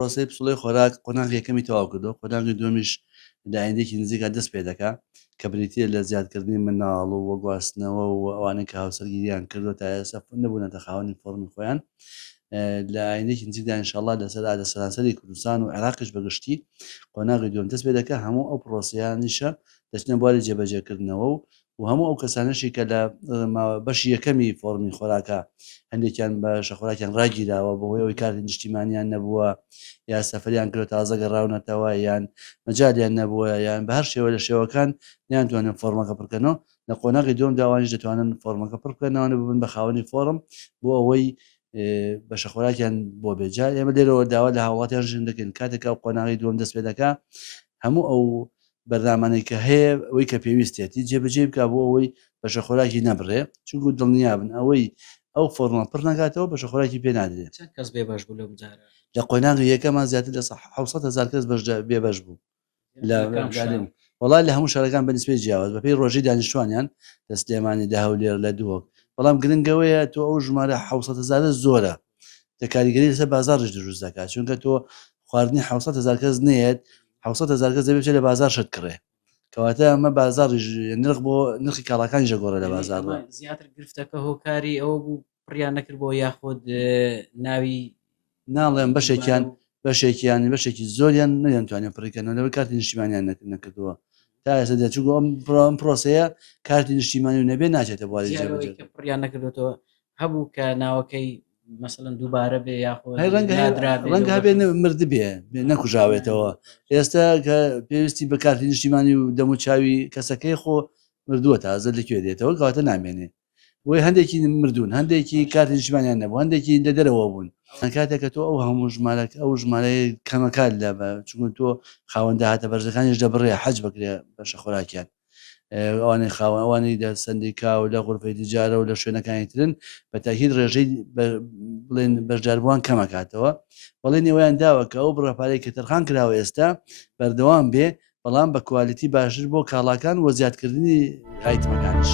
پرۆسەی پسوڵەی خۆراک قۆناغی یەکەمی تەواو کردەوە، قۆناغی دووەمیش لە ئایندێکی نزیکە دەست پێ دەکا کە بریتیە لە زیادکردنی مناڵ و وەگواستنەوە و ئەوانەی کە هاوسەرگیریان کردو تا ئێستا نەبوونەتە خاوەنی فۆرمی خۆیان. لە ئایندێکی نزیکدا ئینشاءڵڵا لەسەر سەرانسەری کوردستان و عێراقیش بەگشتی قۆناغی دووەم دەست پێ دەکا. هەموو ئەو پرۆسەیانیشە دەچنە بواری جێبەجێکردنەوە و هەموو ئەو کەسانەشی کە لە بەشی یەکەمی فۆرمی خۆراکە هەندێکیان بە شەخۆراکیان ڕاگیراوە بەهۆی ئەوەی کارتی نیشتیمانیان نەبووە یا سەفەریان کرد تازە گەڕاونەتەوە یان مەجالیان نەبووە یان بە هەر شێوە لە شێوەکان نەیانتوانن فۆرمەکە پڕکەنەوە. لە قۆناغی دووەم داوانیش دەتوانن فۆرمەکە پڕکەنەوە ببن بە خاوەنی فۆرم بۆ ئەوەی بە شەخۆراکیان بۆ بێجا. ئێمە لێرەوە داوا لە هاوڵاتیان ژن دەکەین کاتێکا قۆناغی دووەم دەست پێ دەکا هەموو ئەو بەردامانەی کە هەیە ئەوەی کە پێویستێتی جێبەجێ بکە بۆ ئەوەی بە شەخۆراکی نەبڕێ، چونکو دڵنیابن ئەوەی ئەو فۆرمە پڕ نەکاتەوە بە شەخۆراکی پێ نادرێت. چەند کەس بێبەش بوو لەو جارە؟ لە قۆناغی یەکەمان زیاتر لە 700,000 کەس بێبەش بوو وڵای لە هەموو شارەکان بەنسبەی جیاواز بەپێی ڕۆژەی دانیشتوانیان لە سلێمانی داهولێر لە دووەک. بەڵام گرنگەوەیە تۆ ئەو ژمارە 700,000 زۆرە لە کاریگەری لەسەر بازاڕیش دروست دەکات، چونکە تۆ خواردنی 700,000 کەس نێت 700,000 کەس دەبێت لە بازار شت کڕێ کەواتە ئەمە بازاڕیش نرخ بۆ نرخی کاڵاکانی ژەگۆڕە لە بازارڕە. زیاتر گرفتەکە هۆکاری ئەوە بوو پڕیان نەکرد بۆ یاخود ناوی ناڵێن بەشێکی زۆریان نەیانتوانێت پڕیکەنەوە لەوەی کارتی نیشتیمانیان نەکردووە تا ئێستا دەچوو ئەم پرۆسەیە کارتی نیشتیمانی و نەبێ ناچێتە بواری جێبەجێ پڕیان نەکردێتەوە هەبوو کە ناوەکەی مەسەڵەن دووبارە بێ یاخۆ ڕەنگە هەبێ مرد بێ نەکوژاوێتەوە. ئێستا کە پێویستی بە کارتی نیشتیمانی و دەموچاوی کەسەکەی خۆ مردووە تازە لەکوێ دێتەوە کەواتە نامێنێ وی هەندێکی مردوون هەندێکی کارتی نیشتیمانیان نەبوو هەندێکی لە دەرەوە بوون. کاتێککە تۆ ئەو هەموو ژمارەك ئەو ژمارەی کەمەکات لە بە چون تۆ خاوەندە هاتە بەرزەکانیش دەبڕێ حەج بکرێ بە شەخۆراکیان ئەوانەی خاوەنەوانی لە سندیکا و لە غورفەی تجارە و لە شوێنەکانی ترن بە تاکید ڕێژەی بڵێن بەشداربووان کەمەکاتەوە. بەڵێن ئێوەیان داوە کە ئەو بڕەپارەی کە تەرخان کراوە ئێستا بەردەوام بێ بەڵام بە کوالیتی باشتر بۆ کاڵاکان وە زیادکردنی ئایتمەکانش.